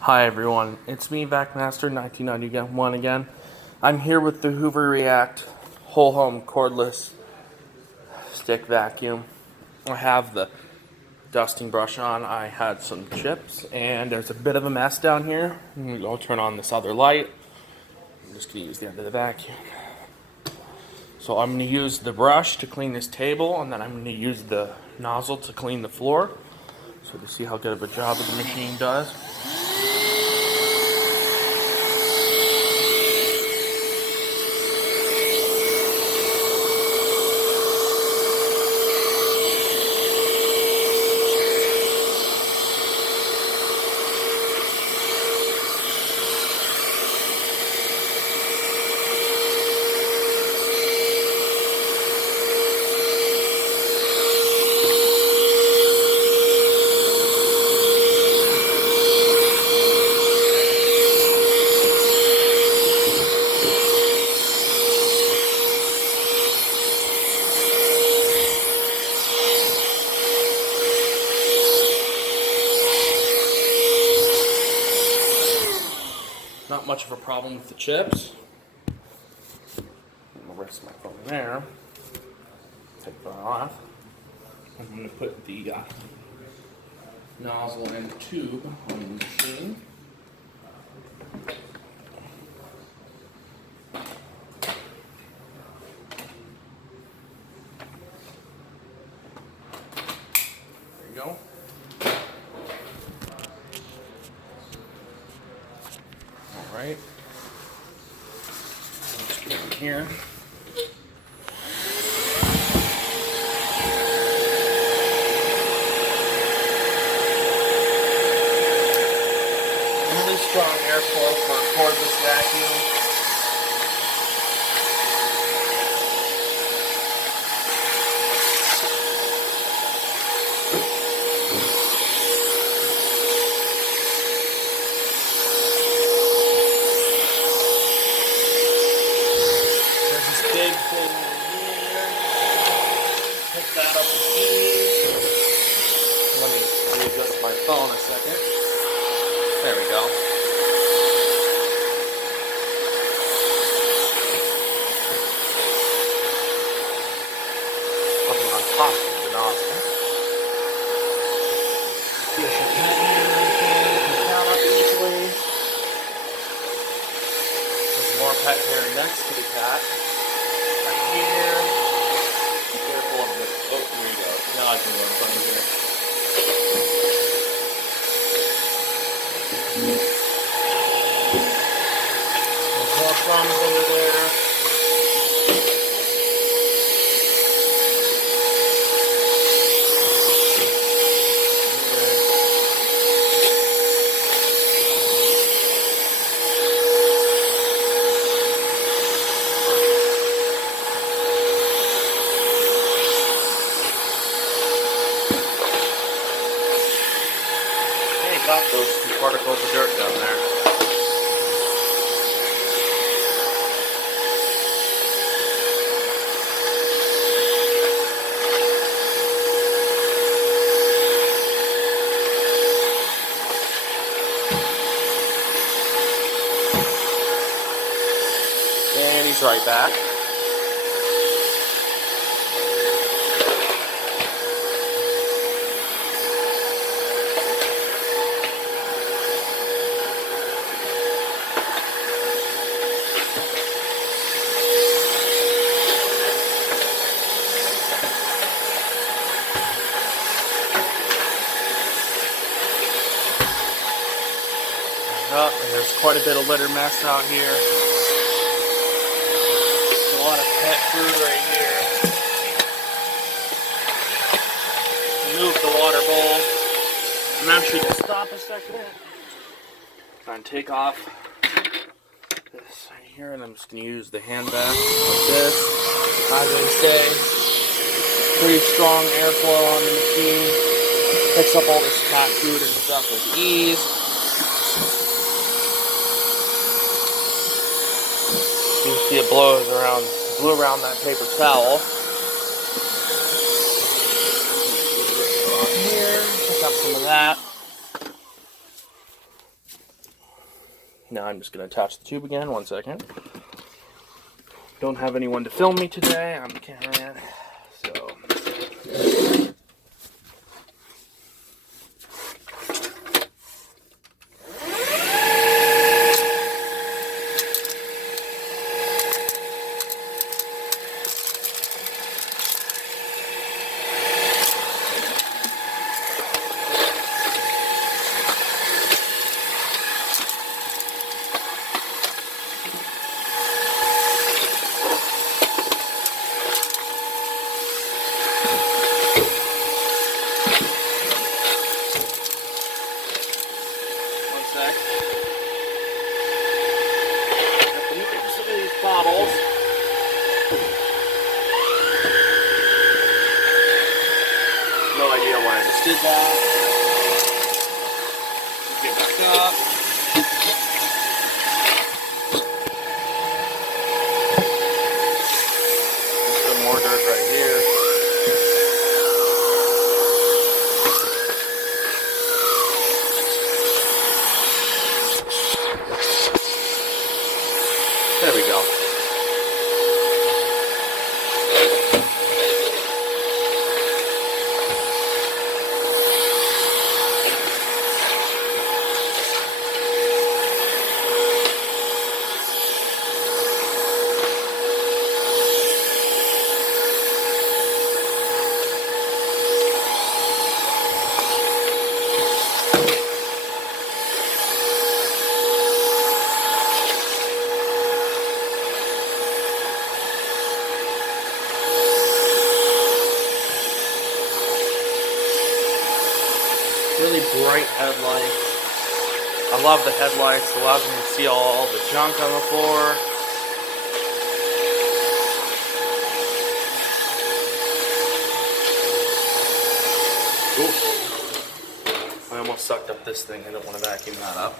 Hi everyone, it's me, Vacmaster1991 again. I'm here with the Hoover React whole home cordless stick vacuum. I have the dusting brush on. I had some chips and there's a bit of a mess down here. I'll turn on this other light. I'm just going to use the end of the vacuum. So I'm going to use the brush to clean this table, and then I'm going to use the nozzle to clean the floor. So to see how good of a job the machine does. Not much of a problem with the chips. I'm gonna rest my phone there. Take that off. I'm going to put the nozzle and tube on the machine. There you go. Alright. Let's get in here. Really strong airflow for a cordless vacuum. There's this big thing in here. Pick that up with ease. Let me readjust my phone a second. There we go. Something on top of the nozzle. Here's your cat here. You can count up easily. There's more pet hair next to the cat. Right here. Be careful of this. Oh, here you go. Now I can go in front of here. There's more crumbs under there. Got those two particles of dirt down there. And he's right back. Oh, and there's quite a bit of litter mess out here. There's a lot of pet food right here. Move the water bowl. I'm actually going to stop a second. Try and take off this right here, and I'm just going to use the hand bag like this. As I say, pretty strong airflow on the machine. Picks up all this cat food and stuff with ease. You can see it blew around that paper towel. Here, pick up some of that. Now I'm just going to attach the tube again. 1 second. Don't have anyone to film me today. I'm the cameraman. So. Bottles. No idea why I just did that. Get back up. Just some more dirt right here. There we go. Really bright headlights. I love the headlights. It allows me to see all the junk on the floor. Ooh. I almost sucked up this thing. I don't want to vacuum that up.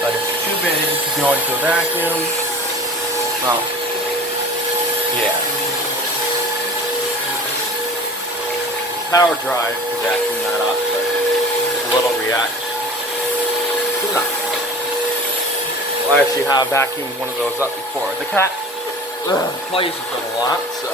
But if it's too big, you can always go vacuum. Well, yeah. Power drive to vacuum that up, but a little React. I actually have vacuumed one of those up before. The cat plays with it a lot, so.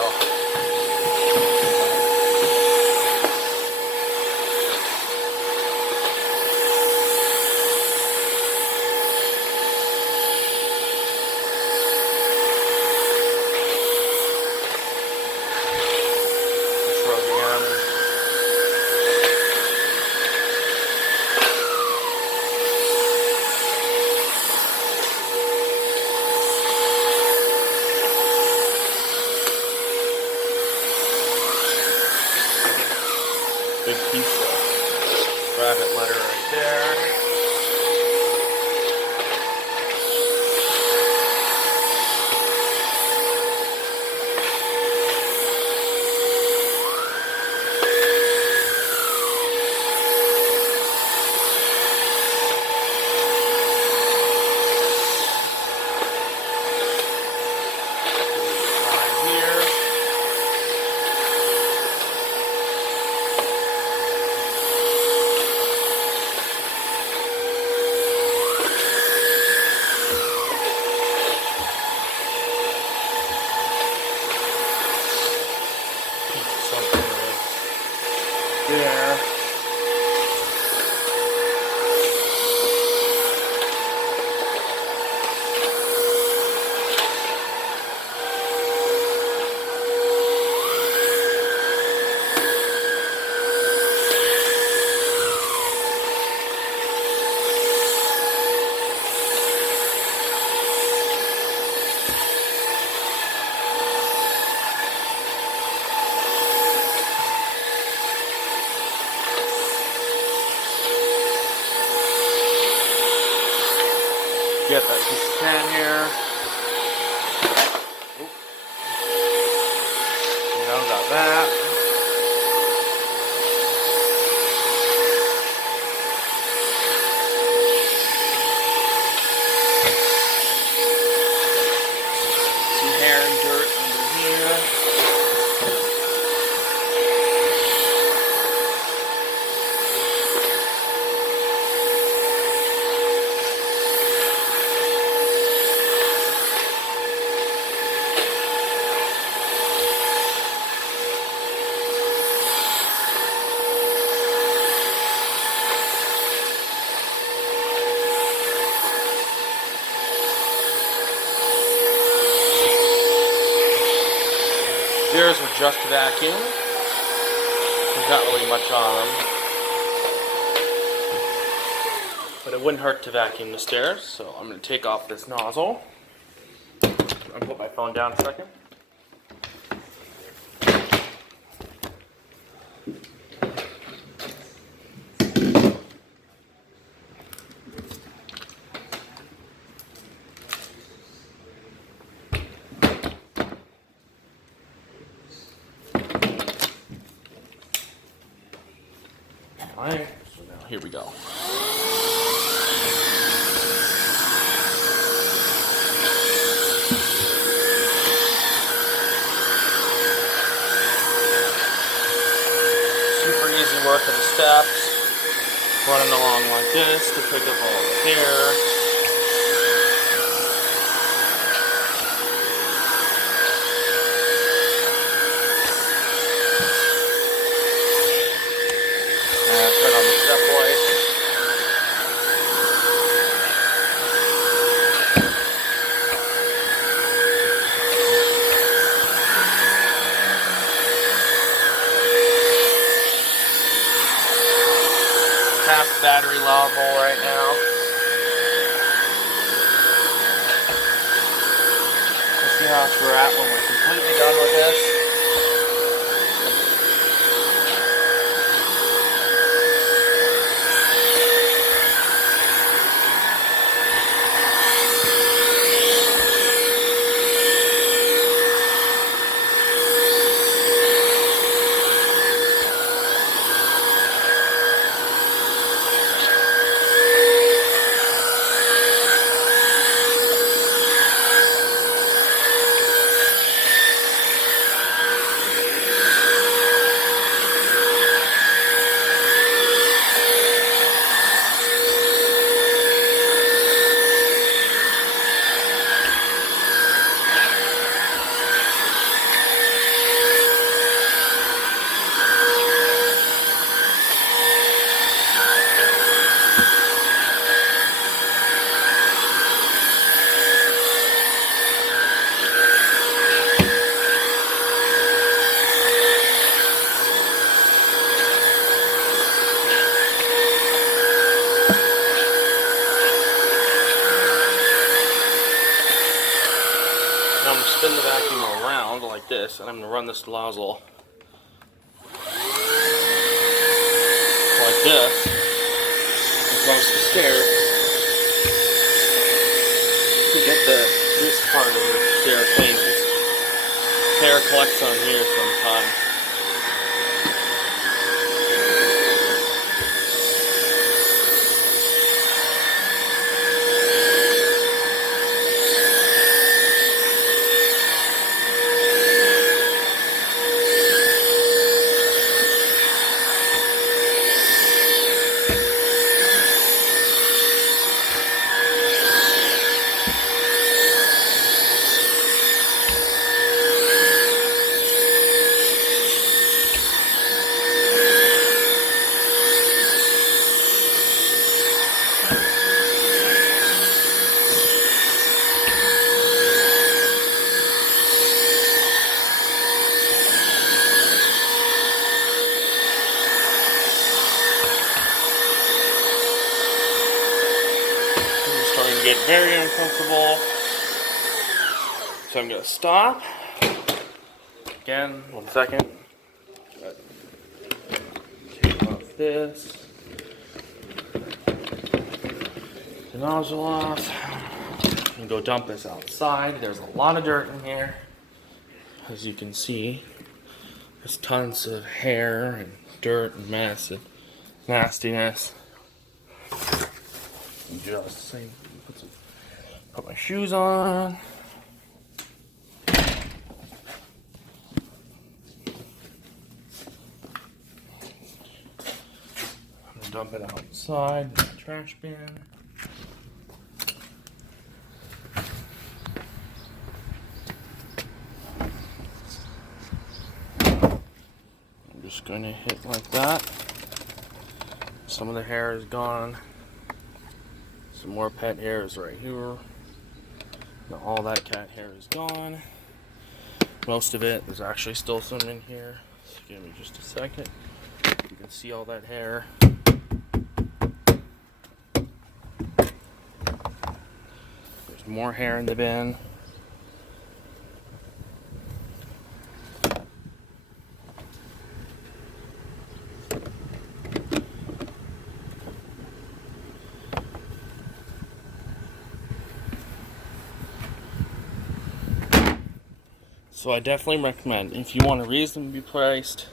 Big piece of private letter right there. There. Get that piece of can here. Got that. Some hair and dirt under here. just vacuum. There's not really much on them. But it wouldn't hurt to vacuum the stairs, so I'm going to take off this nozzle. I'll put my phone down a second. Alright, so now here we go. Super easy work of the steps. Running along like this to pick up all the hair. Turn on the step light. Half battery level right now. Let's see how we're at when we're completely done with this. Now I'm going to spin the vacuum around like this, and I'm going to run this nozzle like this across the stairs to get this part of the stair clean. Hair collects on here sometimes. Get very uncomfortable, so I'm going to stop again. 1 second. Take off this, the nozzle off, and go dump this outside. There's a lot of dirt in here, as you can see. There's tons of hair and dirt and mess and nastiness. Just say. Put my shoes on. I'm gonna dump it outside in the trash bin. I'm just going to hit like that. Some of the hair is gone. Some more pet hair is right here. Now all that cat hair is gone. most of it. There's actually still some in here. So give me just a second. You can see all that hair. There's more hair in the bin. So I definitely recommend, if you want a reasonably priced,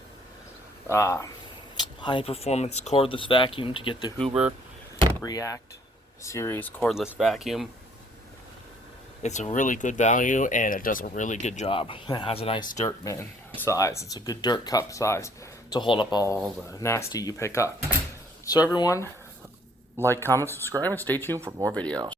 high performance cordless vacuum, to get the Hoover React series cordless vacuum. It's a really good value and it does a really good job. It has a nice dirt bin size. It's a good dirt cup size to hold up all the nasty you pick up. So everyone, like, comment, subscribe, and stay tuned for more videos.